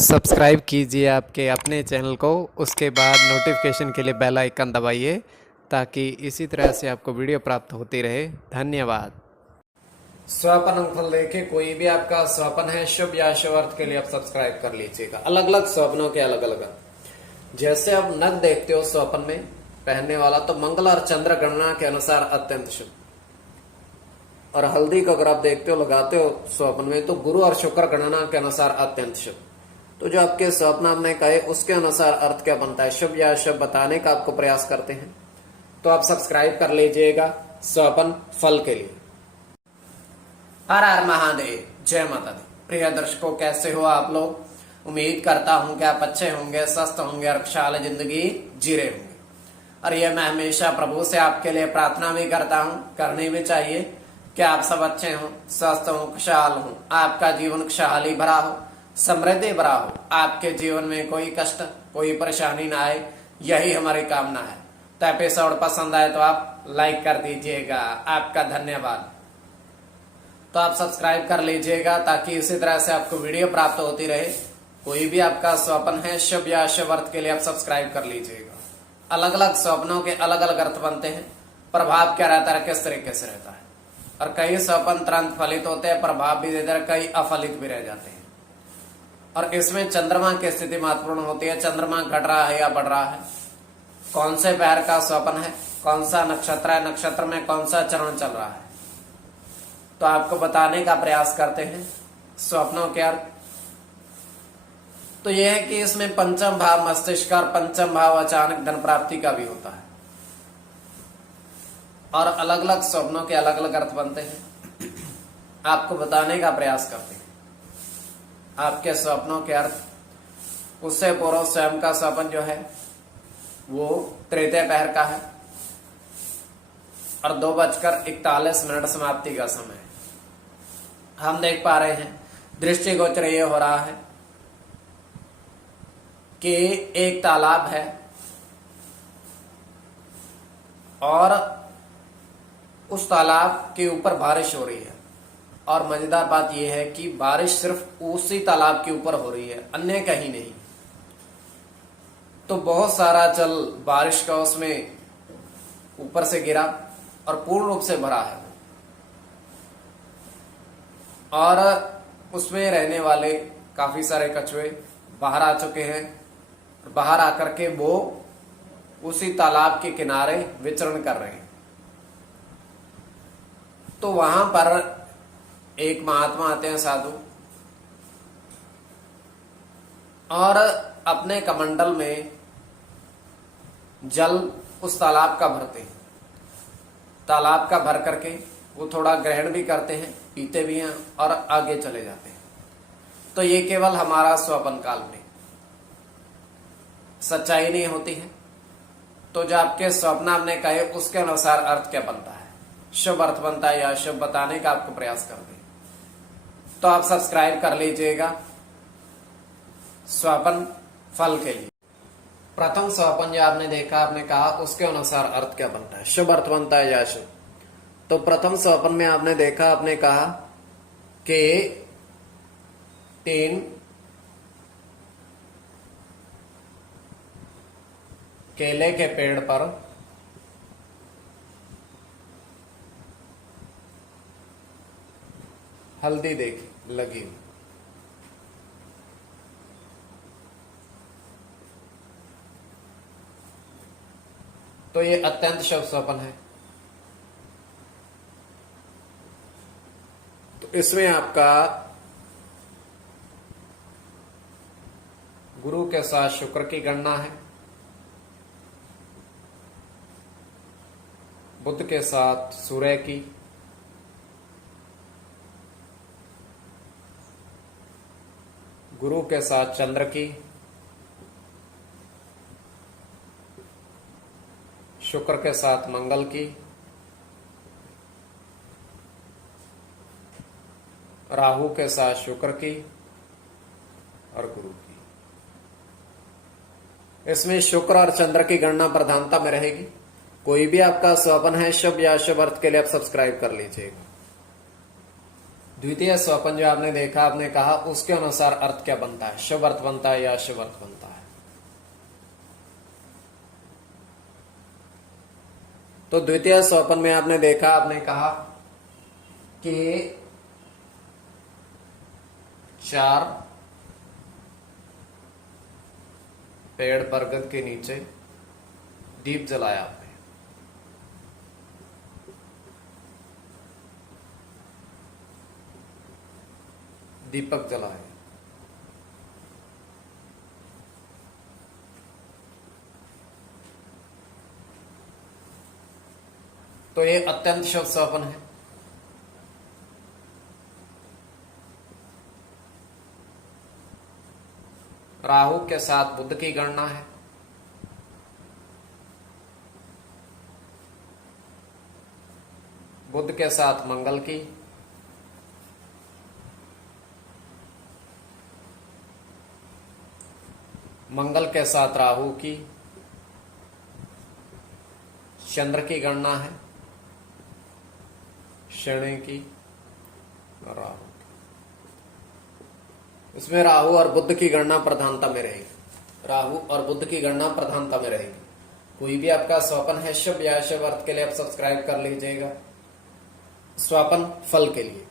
Subscribe कीजिए आपके अपने चैनल को, उसके बाद नोटिफिकेशन के लिए बेल आइकन दबाइए ताकि इसी तरह से आपको वीडियो प्राप्त होती रहे। धन्यवाद। स्वपन फल देखे, कोई भी आपका स्वपन है शुभ या शुभ अर्थ के लिए आप सब्सक्राइब कर लीजिएगा। अलग अलग स्वप्नों के अलग अलग, जैसे आप नग देखते हो स्वपन में पहनने वाला, तो मंगल और चंद्र गणना के अनुसार अत्यंत शुभ। और हल्दी को अगर आप देखते हो लगाते हो स्वप्न में, तो गुरु और शुक्र गणना के अनुसार अत्यंत शुभ। तो जो आपके स्वप्न हमने कहे उसके अनुसार अर्थ क्या बनता है, शुभ या अशुभ बताने का आपको प्रयास करते हैं, तो आप सब्सक्राइब कर लीजिएगा स्वपन फल के लिए। हर हर महादेव, जय माता दी। प्रिय दर्शकों, कैसे हो आप लोग? उम्मीद करता हूं कि आप अच्छे होंगे, स्वस्थ होंगे और खुशहाल जिंदगी जी रहे होंगे। और ये मैं हमेशा प्रभु से आपके लिए प्रार्थना भी करता हूं, करनी भी चाहिए कि आप सब अच्छे हों, स्वस्थ हों, खुशहाल हों, आपका जीवन खुशहाली भरा हो, समृद्धि भरा हो, आपके जीवन में कोई कष्ट कोई परेशानी ना आए, यही हमारी कामना है। तो एपिसोड पसंद आए तो आप लाइक कर दीजिएगा, आपका धन्यवाद। तो आप सब्सक्राइब कर लीजिएगा ताकि इसी तरह से आपको वीडियो प्राप्त होती रहे। कोई भी आपका स्वप्न है शुभ या अशुभ अर्थ के लिए आप सब्सक्राइब कर लीजिएगा। अलग अलग स्वप्नों के अलग अलग अर्थ बनते हैं, प्रभाव क्या रहता है, किस तरीके से रहता है। और कई स्वप्न तुरंत फलित होते हैं, प्रभाव भी देते हैं, कई अफलित भी रह जाते हैं। और इसमें चंद्रमा की स्थिति महत्वपूर्ण होती है। चंद्रमा घट रहा है या बढ़ रहा है, कौन से पैर का स्वप्न है, कौन सा नक्षत्र है, नक्षत्र में कौन सा चरण चल रहा है, तो आपको बताने का प्रयास करते हैं स्वप्नों के अर्थ। तो यह है कि इसमें पंचम भाव मस्तिष्क और पंचम भाव अचानक धन प्राप्ति का भी होता है। और अलग अलग स्वप्नों के अलग अलग अर्थ बनते हैं, आपको बताने का प्रयास करते हैं आपके स्वप्नों के अर्थ। उससे पूर्व स्वयं का स्वप्न जो है वो तृतीय पहर का है और 2:41 समाप्ति का समय। हम देख पा रहे हैं, दृष्टिगोचर ये हो रहा है कि एक तालाब है और उस तालाब के ऊपर बारिश हो रही है। और मजेदार बात यह है कि बारिश सिर्फ उसी तालाब के ऊपर हो रही है, अन्य कहीं नहीं। तो बहुत सारा जल बारिश का उसमें ऊपर से गिरा और पूर्ण रूप से भरा है। और उसमें रहने वाले काफी सारे कछुए बाहर आ चुके हैं। बाहर आकर के वो उसी तालाब के किनारे विचरण कर रहे हैं। तो वहां पर एक महात्मा आते हैं, साधु, और अपने कमंडल में जल उस तालाब का भरते हैं। तालाब का भर करके वो थोड़ा ग्रहण भी करते हैं, पीते भी हैं और आगे चले जाते हैं। तो ये केवल हमारा स्वप्न काल में सच्चाई नहीं होती है। तो जो आपके स्वप्न आपने कहे उसके अनुसार अर्थ क्या बनता है, शुभ अर्थ बनता है या अशुभ, बताने का आपको प्रयास करते हैं। तो आप सब्सक्राइब कर लीजिएगा स्वप्न फल के लिए। प्रथम स्वप्न जो आपने देखा, आपने कहा उसके अनुसार अर्थ क्या बनता है, शुभ अर्थ बनता है या अशुभ। तो प्रथम स्वप्न में आपने देखा, आपने कहा कि 3 केले के पेड़ पर हल्दी देखी लगी। तो ये अत्यंत शुभ स्वप्न है। तो इसमें आपका गुरु के साथ शुक्र की गणना है, बुध के साथ सूर्य की, गुरु के साथ चंद्र की, शुक्र के साथ मंगल की, राहु के साथ शुक्र की और गुरु की। इसमें शुक्र और चंद्र की गणना प्रधानता में रहेगी। कोई भी आपका स्वप्न है शुभ या अशुभ अर्थ के लिए आप सब्सक्राइब कर लीजिएगा। द्वितीय स्वपन जो आपने देखा, आपने कहा उसके अनुसार अर्थ क्या बनता है, शुभ अर्थ बनता है या अशुभ अर्थ बनता है। तो द्वितीय स्वपन में आपने देखा, आपने कहा कि 4 पेड़ बरगद के नीचे दीप जलाया आपने। दीपक जलाए। तो ये अत्यंत शुभ स्वप्न है। राहु के साथ बुध की गणना है। बुध के साथ मंगल की, मंगल के साथ राहु की, चंद्र की गणना है, शनि की और राहु की। इसमें राहु और बुध की गणना प्रधानता में रहेगी। राहु और बुध की गणना प्रधानता में रहेगी। कोई भी आपका स्वपन है शुभ या अशुभ अर्थ के लिए आप सब्सक्राइब कर लीजिएगा स्वपन फल के लिए।